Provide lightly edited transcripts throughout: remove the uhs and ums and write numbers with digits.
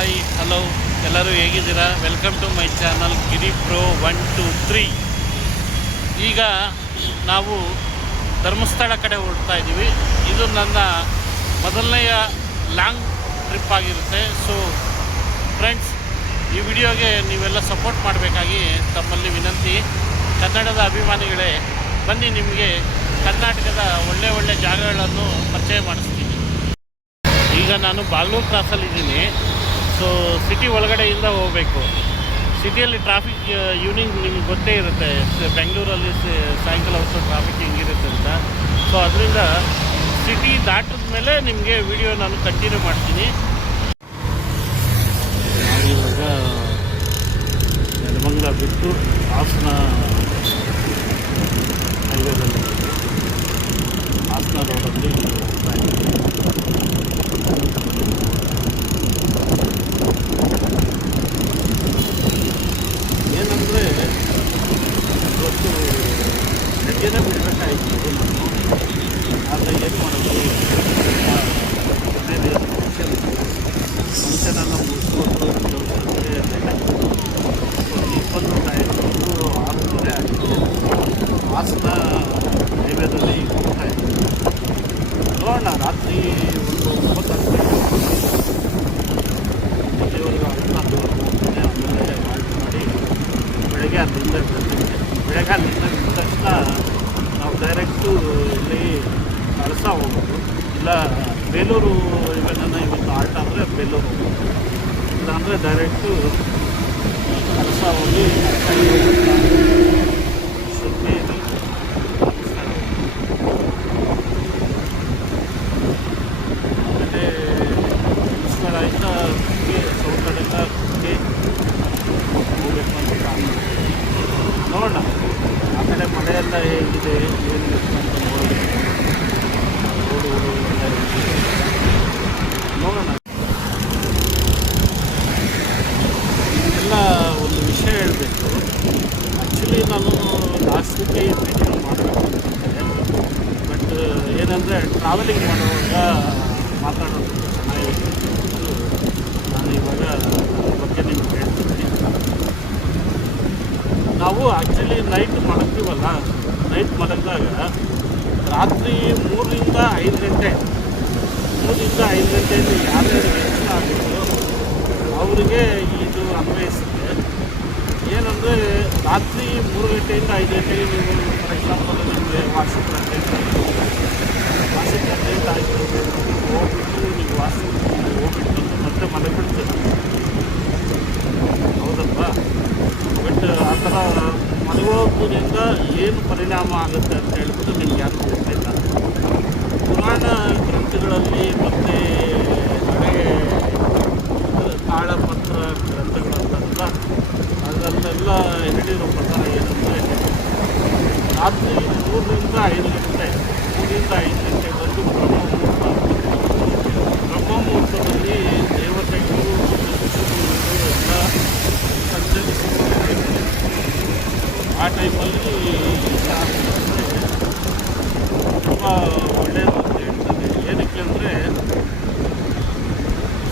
Hi hello ಎಲ್ಲರೂ ಹೇಗಿದ್ದೀರಾ? Welcome to my channel Giri pro 123. ಈಗ ನಾವು ಧರ್ಮಸ್ಥಳ ಕಡೆ ಹೊರಡ್ತಾ ಇದ್ದೀವಿ. ಇದು ನನ್ನ ಮೊದಲನೆಯ ಲಾಂಗ್ ಟ್ರಿಪ್ ಆಗಿರುತ್ತೆ. ಸೊ ಫ್ರೆಂಡ್ಸ್, ಈ ವಿಡಿಯೋಗೆ ನೀವೆಲ್ಲ ಸಪೋರ್ಟ್ ಮಾಡಬೇಕಾಗಿ ತಮ್ಮಲ್ಲಿ ವಿನಂತಿ. ಕನ್ನಡದ ಅಭಿಮಾನಿಗಳೇ, ಬನ್ನಿ ನಿಮಗೆ ಕರ್ನಾಟಕದ ಒಳ್ಳೆ ಜಾಗಗಳನ್ನು ಪರಿಚಯ ಮಾಡಿಸ್ತೀನಿ. ಈಗ ನಾನು ಬಾಗ್ಲೂರು ಕ್ರಾಸಲ್ಲಿದ್ದೀನಿ. ಸೊ ಸಿಟಿ ಒಳಗಡೆಯಿಂದ ಹೋಗಬೇಕು. ಸಿಟಿಯಲ್ಲಿ ಟ್ರಾಫಿಕ್ ಈವ್ನಿಂಗ್ ನಿಮಗೆ ಗೊತ್ತೇ ಇರುತ್ತೆ, ಬೆಂಗಳೂರಲ್ಲಿ ಸಾಯಂಕಾಲ ಹೊತ್ತು ಟ್ರಾಫಿಕ್ ಹೆಂಗಿರುತ್ತೆ ಅಂತ. ಸೊ ಅದರಿಂದ ಸಿಟಿ ದಾಟಿದ ಮೇಲೆ ನಿಮಗೆ ವಿಡಿಯೋ ನಾನು ಕಂಟಿನ್ಯೂ ಮಾಡ್ತೀನಿ. ನಾವಿವಾಗ ನೆಲಮಂಗಲ ಬಿಟ್ಟು ಹಾಸನ ಹೈವೇದಲ್ಲಿ ಹಾಸನ ರೋಡಲ್ಲಿ ಹೋಗ್ತಾ ಇದ್ದೀವಿ. ಏನಂದರೆ ಇವತ್ತು ಹೆಜ್ಜೆನೇ ಬಿಡಬೇಕಾಯಿತು ನಾನು. ಆದರೆ ಏನು ಮಾಡೋದು, ಫಂಕ್ಷನನ್ನು ಮುಗಿಸ್ಕೊಂಡು ಇಪ್ಪತ್ತು ಟೈಮು 6:30 ಆಗಿದೆ. ಹಾಸನ ಹೈವೇದಲ್ಲಿ ಹೋಗ್ತಾ ಇದ್ದೀವಿ. ನೋಡೋಣ, ರಾತ್ರಿ ಒಂದು 9 ಇಲ್ಲಿವರೆಗೂ ಹನ್ನೊಂದುವರೆಗೂ ಹೋಗ್ತೀನಿ. ಆಮೇಲೆ ವಾಲ್ಟ್ ಮಾಡಿ ಬೆಳಗ್ಗೆ ಅಲ್ಲಿಂದ ಬರ್ತೀನಿ. ಬೆಳಗ್ಗೆ ಅಲ್ಲಿಂದ ಬಿಟ್ಟ ತಕ್ಷಣ ನಾವು ಡೈರೆಕ್ಟು ಇಲ್ಲಿ ಕಳಸ ಹೋಗೋದು, ಇಲ್ಲ ಬೇಲೂರು. ನನ್ನ ಇವತ್ತು ಆಲ್ಟ್ ಅಂದರೆ ಬೇಲೂರು ಹೋಗೋದು, ಇಲ್ಲಾಂದರೆ ಡೈರೆಕ್ಟು ಕಳಸ ಹೋಗಿ ಶೃಂಗೇರಿ ಆಮೇಲೆ ಮುಸ್ಕರಾಯಿಂದ ಸೌಕಡೆಲ್ಲ ಹೋಗ್ಬೇಕು ಅಂತ ಪ್ಲಾನ್ ಮಾಡ್ತೀವಿ. ನೋಡೋಣ ಆ ಕಡೆ ಮಳೆಯೆಲ್ಲ ಹೇಗಿದೆ, ಏನು ಅಂತ ನೋಡಬೇಕು. ರೋಡು ಎಲ್ಲ ಹೇಗಿದೆ ನೋಡೋಣ. ಇದೆಲ್ಲ ಒಂದು ವಿಷಯ ಹೇಳಬೇಕು. ಆ್ಯಕ್ಚುಲಿ ನಾನು ಲಾಸ್ಟ್ ವೀಕೆ ವಿಡಿಯೋ ಮಾಡಬೇಕು ಅಂತಿದ್ದೆ. ಬಟ್ ಏನಂದರೆ ಟ್ರಾವೆಲಿಂಗ್ ಮಾಡುವಾಗ ಮಾತಾಡೋದು ಚೆನ್ನಾಗಿರುತ್ತೆ. ನಾನು ಇವಾಗ ಅದ್ರ ಬಗ್ಗೆ ನಿಮ್ಗೆ ಹೇಳ್ತೀನಿ. ನಾವು ಆ್ಯಕ್ಚುಲಿ ನೈಟ್ ಮಲಗ್ತೀವಲ್ಲ, ನೈಟ್ ಮಲಗಿದಾಗ ರಾತ್ರಿ 3ರಿಂದ 5 ಗಂಟೆ 3ರಿಂದ 5 ಗಂಟೆಯಲ್ಲಿ ಯಾರ್ಯಾರಿಗೆ ಹೆಚ್ಚಿನ ಆಗುತ್ತೋ ಅವರಿಗೆ ಇದು ಅನ್ವಯಿಸುತ್ತೆ. ಏನಂದರೆ ರಾತ್ರಿ 3 ಗಂಟೆಯಿಂದ 5 ಗಂಟೆಗೆ ನೀವು ಫಾರ್ ಎಕ್ಸಾಂಪಲ್ ನಿಮಗೆ ವಾಶ್ರೂಮ್ ಅರ್ಜೆಂಟ್ ಆಯಿತು ಹೋಗ್ಬಿಟ್ಟು ನೀವು ವಾಶ್ರೂಮ್ ಹೋಗ್ಬಿಟ್ಟು ಮತ್ತೆ ಮಲಗಿಬಿಡ್ತೀರ, ಹೌದಲ್ವಾ? ಬಟ್ ಆ ಥರ ಮಲಗೋದ್ರಿಂದ ಏನು ಪರಿಣಾಮ ಆಗುತ್ತೆ ಅಂತ ಹೇಳ್ಬಿಟ್ಟು ನಿಮ್ಗೆ ಯಾರು ಗೊತ್ತಿಲ್ಲ. ಪುರಾಣ ಗ್ರಂಥಗಳಲ್ಲಿ ಮತ್ತು ಹಳೆ ತಾಳಪತ್ರ ಗ್ರಂಥಗಳಂತಾರಲ್ಲ, ಅದರಲ್ಲೆಲ್ಲ ಹೇಳಿರೋ ಪ್ರಕಾರ ಏನಂದರೆ ರಾತ್ರಿ 3ರಿಂದ 5 ಗಂಟೆ 3ರಿಂದ 5 ಗಂಟೆವರೆಗೂ ಬ್ರಹ್ಮಮುಹೂರ್ತದಲ್ಲಿ ದೇವತೆಗಳು ಎಲ್ಲ ಸಂಚರಿಸುತ್ತಾರೆ. ಆ ಟೈಮಲ್ಲಿ ತುಂಬ ಒಳ್ಳೆಯದು ಅಂತ ಹೇಳ್ತಾರೆ. ಏನಕ್ಕೆ ಅಂದರೆ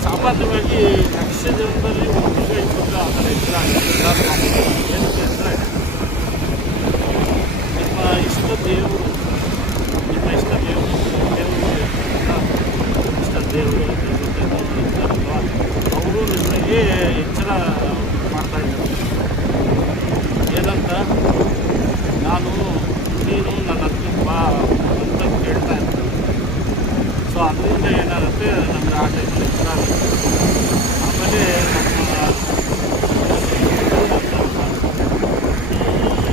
ಸಾಮಾನ್ಯವಾಗಿ ನಕ್ಷತ್ರದಲ್ಲಿ ಒಬ್ಬರಿಗೆ ಇವಾಗ ಆ ಥರ ಎಚ್ಚರ ಆಗುತ್ತೆ. ಏನಕ್ಕೆ ಅಂದರೆ ನಿಮ್ಮ ಇಷ್ಟ ದೇವರು ದೇವತೆ ಇರ್ತಾರಲ್ವ, ಅವರು ನಿಮಗೆ ಎಚ್ಚರ ಮಾಡ್ತಾ ಇದ್ದಾರೆ. ಏನಂತ, ನೀನು ನನ್ನ ಹತ್ರ ಬಾ ಅಂತ ಕೇಳ್ತಾ ಇರ್ತಾರೆ. ಸೊ ಅದರಿಂದ ಏನಾಗುತ್ತೆ, ನಮಗೆ ಆ ಟೈಮಲ್ಲಿ ಎಚ್ಚರ ಆಗುತ್ತೆ. ಆಮೇಲೆ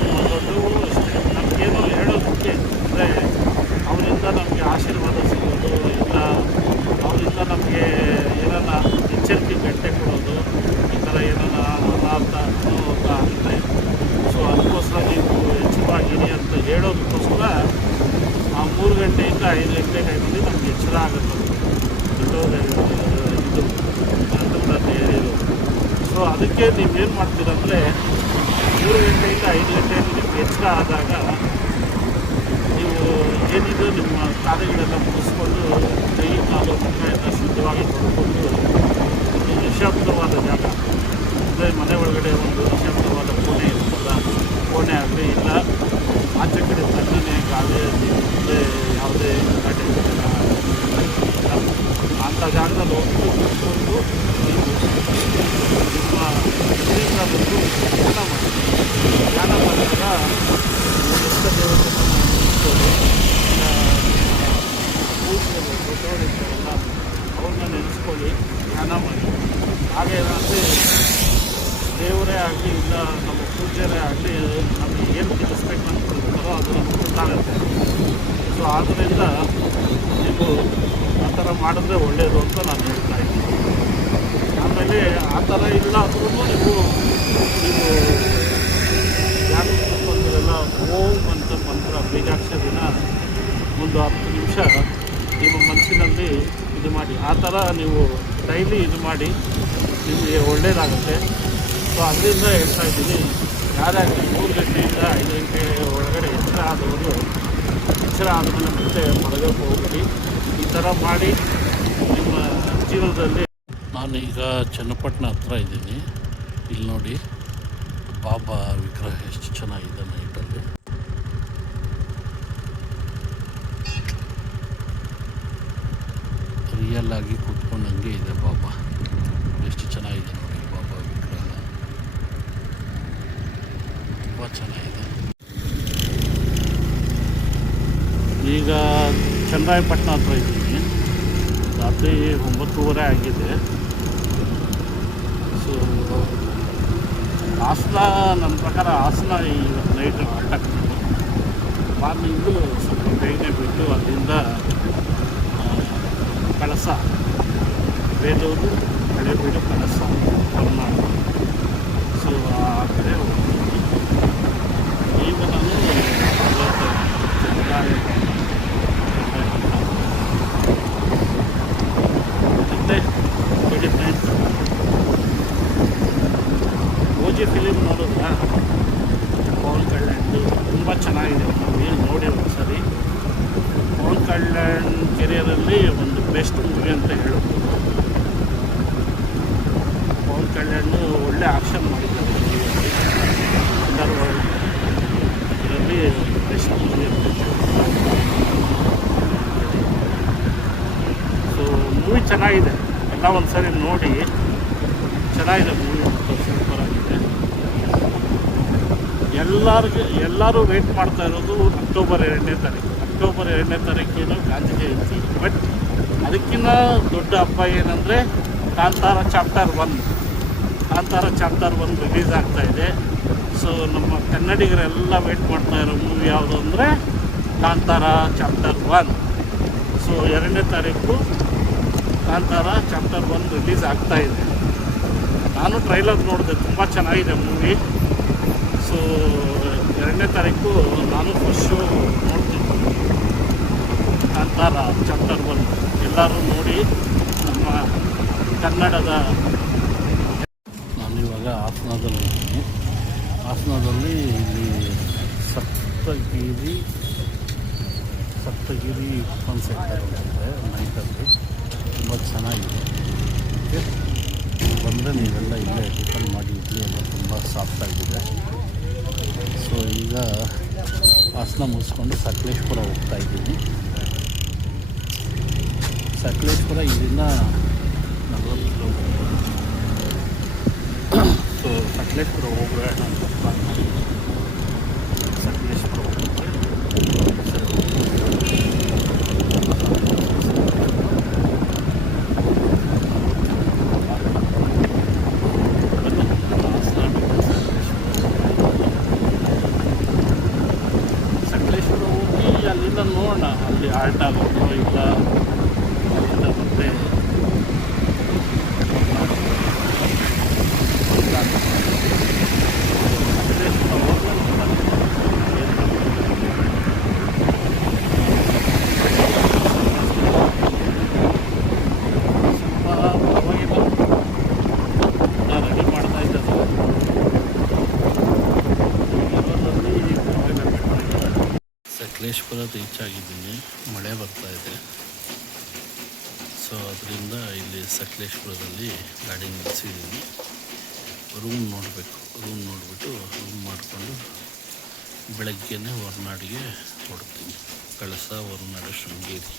ನಮ್ಮ ದೊಡ್ಡವರು ಅಷ್ಟೇ, ನಮಗೇನೋ ಹೇಳೋದಕ್ಕೆ ಅಂದರೆ ಅವರಿಂದ ನಮಗೆ ಆಶೀರ್ವಾದ ಸಿಗೋದು, ಇಲ್ಲ ಅವರಿಂದ ನಮಗೆ ಏನಾನ ಎಚ್ಚರಿಕೆ ಗಂಟೆ ಕೊಡೋದು, ಈ ಥರ ಏನಾನ ಅನಾಥ ಅಂದರೆ. ಸೊ ಅದಕ್ಕೋಸ್ಕರ ನೀವು ಎಚ್ಚರವಾಗಿರಿ ಅಂತ ಹೇಳೋದಕ್ಕೋಸ್ಕರ ಆ 3 ಗಂಟೆಯಿಂದ 5 ಗಂಟೆ ಟೈಮಲ್ಲಿ ನಮ್ಗೆ ಎಚ್ಚರ ಆಗುತ್ತೆ. ದೊಡ್ಡವರು ಇದು ಗ್ರಂಥಗಳಲ್ಲಿ ಹೇಳಿರೋದು. ಸೊ ಅದಕ್ಕೆ ನೀವೇನು ಮಾಡ್ತೀರಂದರೆ 3 ಗಂಟೆಯಿಂದ 5 ಗಂಟೆಯಲ್ಲಿ ನಿಮ್ಗೆ ಎಚ್ಚರ ಆದಾಗ ನೀವು ಏನಿದೆ ನಿಮ್ಮ ಕಾರ್ಯಗಳೆಲ್ಲ ಮುಗಿಸ್ಕೊಂಡು ಕೈ ಕಾಲು ಮುಖ ಎಲ್ಲ ಶುದ್ಧವಾಗಿ ತೊಳ್ಕೊಂಡು ನಿಶಬ್ದ ಧ್ಯಾನ ಮಾಡಿ. ಹಾಗೆ ಏನಾದರೆ ದೇವರೇ ಆಗಲಿ ಇಲ್ಲ ನಮ್ಮ ಪೂಜ್ಯರೇ ಆಗಲಿ ನಮಗೆ ಏನು ತಿಳಿಸ್ಬೇಕು ಅಂತಿರ್ತಾರೋ ಅದು ನಮ್ಗೆ ಗೊತ್ತಾಗುತ್ತೆ. ಸೊ ಆದ್ದರಿಂದ ನೀವು ಆ ಥರ ಮಾಡಿದ್ರೆ ಒಳ್ಳೆಯದು ಅಂತ ನಾನು ಹೇಳ್ತಾ ಇದ್ದೀನಿ. ಆಮೇಲೆ ಆ ಥರ ಇಲ್ಲ ಅಂದ್ರೂ ನೀವು ಧ್ಯಾನಕ್ಕೆ ಬಂದರೆಲ್ಲ ಓಂ ಅಂತ ಮಂತ್ರ ಬೀಜಾಕ್ಷರಿನ ಒಂದು 10 ನಿಮಿಷ ನಿಮ್ಮ ಮನಸ್ಸಿನಲ್ಲಿ ಇದು ಮಾಡಿ. ಆ ಥರ ನೀವು ಡೈಲಿ ಇದು ಮಾಡಿ ನಿಮಗೆ ಒಳ್ಳೆಯದಾಗುತ್ತೆ. ಸೊ ಅದರಿಂದ ಹೇಳ್ತಾ ಇದ್ದೀನಿ, ಯಾರಾಗಲಿ 3 ಗಂಟೆಯಿಂದ 5 ಗಂಟೆ ಒಳಗಡೆ ಎಚ್ಚರ ಆದವರು ಎಚ್ಚರ ಆದಮೇಲೆ ಮತ್ತೆ ಮಲಗಕ್ಕೆ ಹೋಗ್ಬಿಡಿ. ಈ ಥರ ಮಾಡಿ ನಿಮ್ಮ ಜೀವನದಲ್ಲಿ. ನಾನೀಗ ಚನ್ನಪಟ್ಟಣ ಹತ್ರ ಇದ್ದೀನಿ. ಇಲ್ಲಿ ನೋಡಿ ಬಾಬಾ ವಿಗ್ರಹ ಎಷ್ಟು ಚೆನ್ನಾಗಿದೆ ನೈಟಲ್ಲಿ. ರಿಯಲ್ ಆಗಿ ಕೂತ್ಕೊಂಡಂಗೆ ಇದೆ ಬಾಬಾ. ಎಷ್ಟು ಚೆನ್ನಾಗಿದೆ ನೋಡಿ ಬಾಬಾ ವಿಗ್ರಹ, ತುಂಬ ಚೆನ್ನಾಗಿದೆ. ಈಗ ಚನ್ನರಾಯಪಟ್ಟಣ ಹತ್ರ ಇದ್ದೀನಿ. ರಾತ್ರಿ 9:30 ಆಗಿದೆ. ಸೊ ಹಾಸನ, ನನ್ನ ಪ್ರಕಾರ ಹಾಸನ ಇವತ್ತು ನೈಟ್ ಹೊರಟಾಗ್ತದೆ. ಮಾರ್ನಿಂಗು ಸ್ವಲ್ಪ ಬೇಗನೆ ಬಿಟ್ಟು ಅಲ್ಲಿಂದ ಕಳಸ, ಬೇಲೂರು, ಹಳೇಬೀಡು, ಕಳಸ, ಹೊರನಾಡು. ಸೊ ಆ ಕಡೆ ಹೋಗ್ತೀನಿ. ಈಗ ನಾನು ಮತ್ತೆ ಹೇಳಿದ್ದೆ ಓಜಿ ಫಿಲಿಮ್ ನೋಡಿದ್ರೆ ಪವನ್ ಕಲ್ಯಾಣ್ದು ತುಂಬ ಚೆನ್ನಾಗಿದೆ ಮೂವಿ. ನೋಡಿ ಒಂದ್ಸರಿ. ಪವನ್ ಕಲ್ಯಾಣ್ ಕೆರಿಯರಲ್ಲಿ ಒಂದು ಬೆಸ್ಟ್ ಮೂವಿ ಅಂತ ಹೇಳ್ಬೋದು. ಪವನ್ ಕಲ್ಯಾಣ್ ಒಳ್ಳೆ ಆಕ್ಷನ್ ಮಾಡಿದ್ದಾರೆ ಮೂವಿಯಲ್ಲಿ. ಎಲ್ಲರೂ ಇದರಲ್ಲಿ ಬೆಸ್ಟ್ ಮೂವಿ ಅಂತ ಸೊ ಮೂವಿ ಚೆನ್ನಾಗಿದೆ. ಎಲ್ಲ ಒಂದು ಸರಿ ನೋಡಿ. ಚೆನ್ನಾಗಿದೆ ಮೂವಿ, ಸೂಪರ್ ಆಗಿದೆ. ಎಲ್ಲರೂ ವೆಯ್ಟ್ ಮಾಡ್ತಾ ಇರೋದು ಅಕ್ಟೋಬರ್ 2ನೇ ತಾರೀಕು. ಅಕ್ಟೋಬರ್ 2ನೇ ತಾರೀಕೇನು ಗಾಂಧಿ ಜಯಂತಿ. ಬಟ್ ಅದಕ್ಕಿಂತ ದೊಡ್ಡ ಹಬ್ಬ ಏನಂದರೆ Kantara chapter 1. Kantara chapter 1 release ಆಗ್ತಾಯಿದೆ. ಸೊ ನಮ್ಮ ಕನ್ನಡಿಗರೆಲ್ಲ ವೆಯ್ಟ್ ಮಾಡ್ತಾ ಇರೋ ಮೂವಿ ಯಾವುದು ಅಂದರೆ ಕಾಂತಾರ ಚಾಪ್ಟರ್ 1. ಸೊ 2ನೇ ತಾರೀಕು ಕಾಂತಾರ ಚಾಪ್ಟರ್ 1 ರಿಲೀಸ್ ಆಗ್ತಾಯಿದೆ. ನಾನು ಟ್ರೈಲರ್ ನೋಡಿದೆ, ತುಂಬ ಚೆನ್ನಾಗಿದೆ ಮೂವಿ. ಸೊ 2ನೇ ತಾರೀಕು ನಾನು ಫಸ್ಟ್ ಶೋ ನೋಡ್ತೀನಿ ಕಾಂತಾರ ಚಾಪ್ಟರ್ 1. ಎಲ್ಲರೂ ನೋಡಿ. ನಮ್ಮ ಕನ್ನಡದ ನಾನಿವಾಗ ಹಾಸನದಲ್ಲಿದ್ದೀನಿ. ಹಾಸನದಲ್ಲಿ ಇಲ್ಲಿ ಸಪ್ತಗಿರಿ ಟಿಫನ್ ಸೆಂಟರ್ ಇದೆ. ನೈಟಲ್ಲಿ ತುಂಬ ಚೆನ್ನಾಗಿದೆ. ಓಕೆ, ಬಂದರೆ ನೀವೆಲ್ಲ ಇಲ್ಲೇ ಟಿಫನ್ ಮಾಡಿ. ಇಡ್ಲಿ ಎಲ್ಲ ತುಂಬ ಸಾಫ್ಟಾಗಿದೆ. ಸೊ ಈಗ ಹಾಸನ ಮುಗಿಸ್ಕೊಂಡು ಸಕಲೇಶ್ಪುರ ಹೋಗ್ತಾ ಇದ್ದೀನಿ. ಸಕಲೇಶ್ಪುರ ಇಲ್ಲಿಂದ 40 ಕಿಲೋಮೀಟರ್. ಸೊ ಸಕಲೇಶ್ಪುರ ಹೋಗೋಣ ಅಂತ ಪ್ಲಾನ್ ಮಾಡಿ ಸಕಲೇಶ್ಪುರ ಹೋಗುತ್ತೆ. ಸಕಲೇಶ್ಪುರ ಹೋಗಿ ಅಲ್ಲಿಂದ ನೋಡೋಣ, ಅಲ್ಲಿ ಆಲ್ಟ್ ಆಗೋದು ಇಲ್ಲ ಅಲ್ಲಿಂದ ಮತ್ತೆ ಸಕಲೇಶ್ಪುರ ರೀಚ್ ಆಗಿದ್ದೀನಿ. ಮಳೆ ಬರ್ತಾ ಇದೆ. ಸೊ ಅದರಿಂದ ಇಲ್ಲಿ ಸಕಲೇಶ್ಪುರದಲ್ಲಿ ಗಾಡಿ ನಿಲ್ಲಿಸಿದ್ದೀನಿ. ರೂಮ್ ನೋಡಬೇಕು. ರೂಮ್ ನೋಡಿಬಿಟ್ಟು ರೂಮ್ ಮಾಡಿಕೊಂಡು ಬೆಳಗ್ಗೆನೇ ಹೊರನಾಡಿಗೆ ಹೊರಡ್ತೀನಿ. ಕಳಸ, ಹೊರನಾಡು, ಶೃಂಗೇರಿ.